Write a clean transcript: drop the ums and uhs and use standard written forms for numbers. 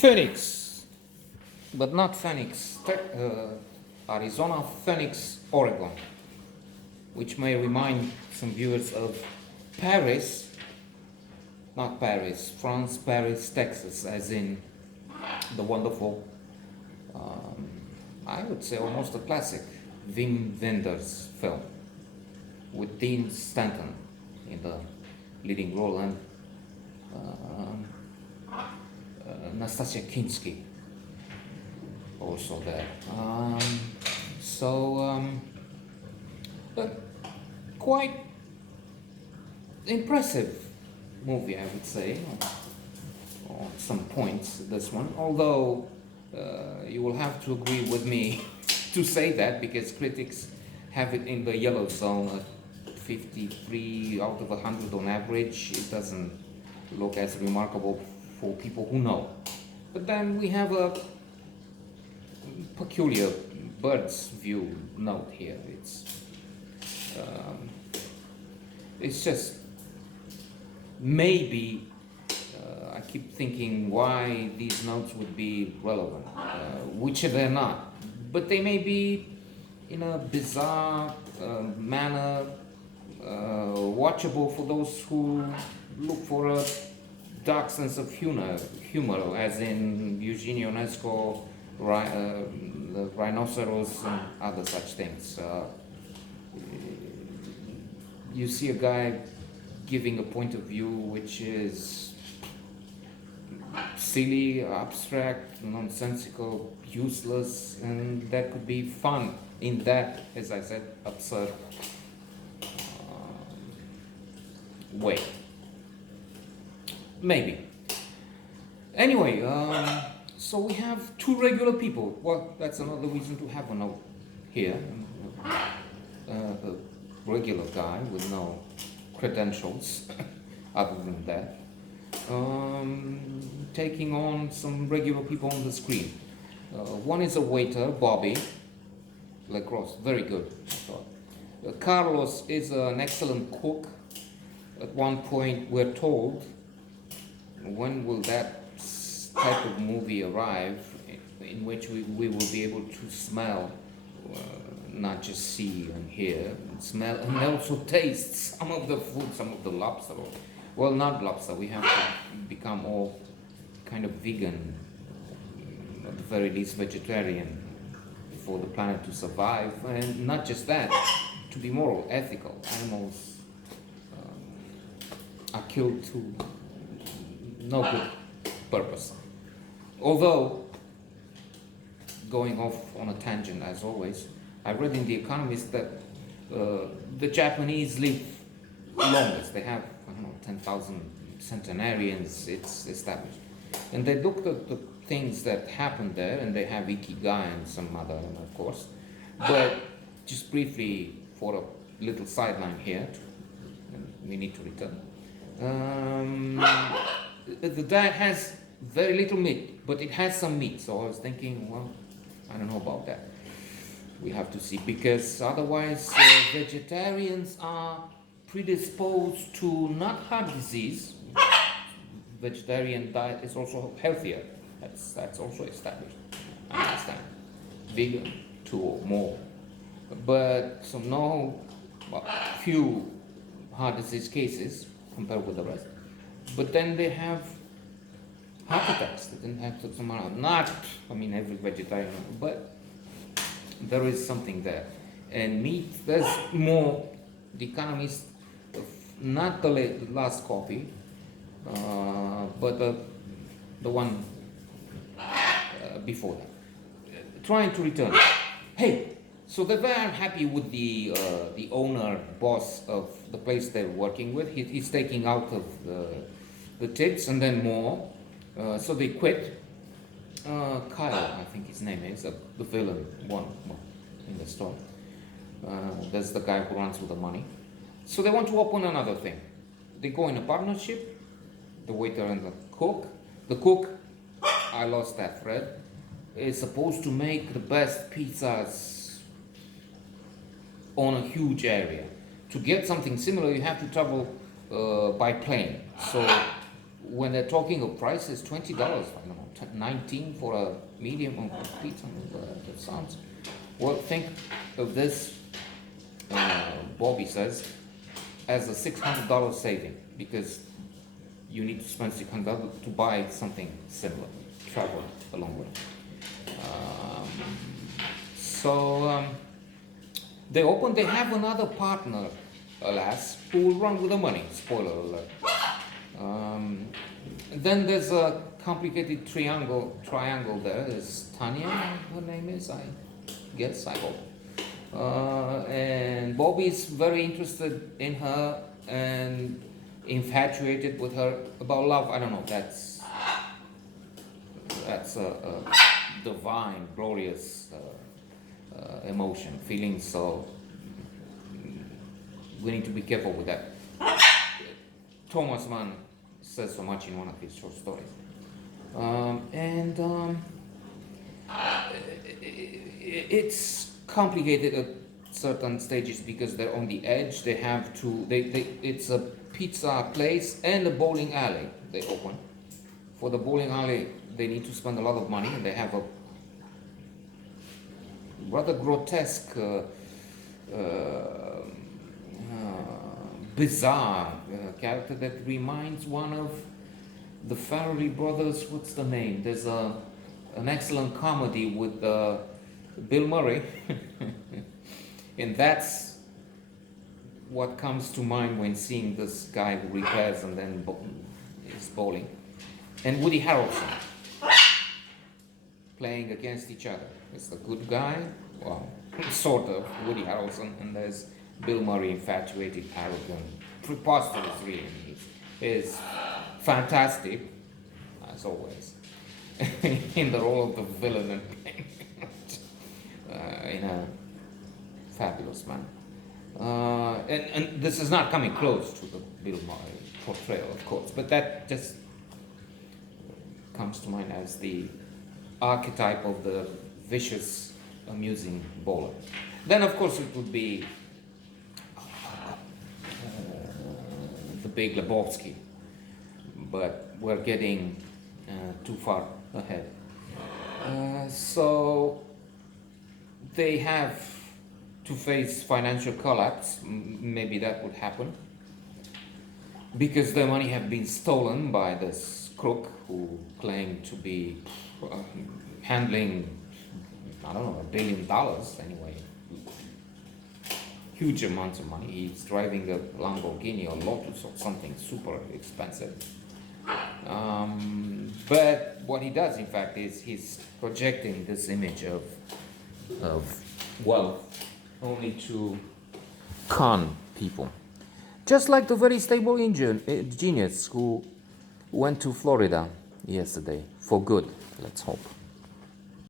Phoenix, but not Phoenix, Arizona, Phoenix, Oregon, which may remind some viewers of Paris, not Paris, France, Paris, Texas, as in the wonderful, I would say almost a classic, Wim Wenders film with Dean Stanton in the leading role and Nastasia Kinski also there. Quite impressive movie, I would say, on some points, this one. Although you will have to agree with me to say that, because critics have it in the yellow zone at 53 out of 100 on average. It doesn't look as remarkable for people who know. But then we have a peculiar bird's view note here. It's just maybe I keep thinking why these notes would be relevant, which they're not, but they may be in a bizarre manner watchable for those who look for a dark sense of humor, as in Eugene Ionesco, the rhinoceros, and other such things. You see a guy giving a point of view which is silly, abstract, nonsensical, useless, and that could be fun in that, as I said, absurd way. Maybe. Anyway, so we have two regular people. Well, that's another reason to have a note here. A regular guy with no credentials other than that, taking on some regular people on the screen. One is a waiter, Bobby Lacrosse, very good, I thought. Carlos is an excellent cook. At one point we're told, when will that type of movie arrive in which we will be able to smell, not just see and hear, and smell and also taste some of the food, some of the lobster. Well, not lobster, we have to become all kind of vegan, at the very least vegetarian, for the planet to survive. And not just that, to be moral, ethical. Animals are killed to no good purpose. Although, going off on a tangent as always, I read in The Economist that the Japanese live longest. They have, 10,000 centenarians, it's established. And they looked at the things that happened there, and they have Ikigai and some other, of course. But just briefly, for a little sideline here, we need to return. The diet has very little meat, but it has some meat. So I was thinking, well, I don't know about that. We have to see, because otherwise vegetarians are predisposed to not heart disease. Vegetarian diet is also healthier. That's also established. I understand. Vegan, two or more. But few heart disease cases compared with the rest. But then they have heart attacks. They didn't have to not, every vegetarian, but there is something there. And meat, there's more. The Economist, not the last copy, but the one before that. Trying to return. Hey, so they're very unhappy with the owner, boss of the place they're working with. He's taking out of the tips and then more. So they quit. Kyle, I think his name is, the villain, one in the story. That's the guy who runs with the money. So they want to open another thing. They go in a partnership, the waiter and the cook. The cook, I lost that thread, is supposed to make the best pizzas on a huge area. To get something similar, you have to travel by plane. So when they're talking of prices, $20, I don't know, 19 for a medium or complete, that sounds. Well, think of this, Bobby says, as a $600 saving, because you need to spend $600 to buy something similar, travel a long way. They open, they have another partner, alas, who will run with the money, spoiler alert. Then there's a complicated triangle there. There's Tanya, her name is, I guess, I hope. And Bobby's very interested in her and infatuated with her about love. I don't know, that's a divine, glorious emotion, feeling, so we need to be careful with that. Thomas Mann says so much in one of his short stories. It's complicated at certain stages because they're on the edge. They have to, it's a pizza place and a bowling alley they open. For the bowling alley, they need to spend a lot of money, and they have a rather grotesque, bizarre character that reminds one of the Farrelly brothers. What's the name? There's an excellent comedy with Bill Murray, and that's what comes to mind when seeing this guy who repairs and then is bowling, and Woody Harrelson playing against each other. It's the good guy, well, sort of, Woody Harrelson, and there's Bill Murray, infatuated, arrogant, preposterous, really. Is fantastic, as always, in the role of the villain in a fabulous man. And this is not coming close to the Bill Murray portrayal, of course, but that just comes to mind as the archetype of the vicious, amusing bowler. Then, of course, it would be the big Lebowski, but we're getting too far ahead. So they have to face financial collapse. Maybe that would happen because their money have been stolen by this crook who claimed to be handling, I don't know, $1 billion anyway. Huge amounts of money. He's driving a Lamborghini or Lotus or something super expensive. But what he does, in fact, is he's projecting this image of wealth only to con people. Just like the very stable genius who went to Florida yesterday for good, let's hope.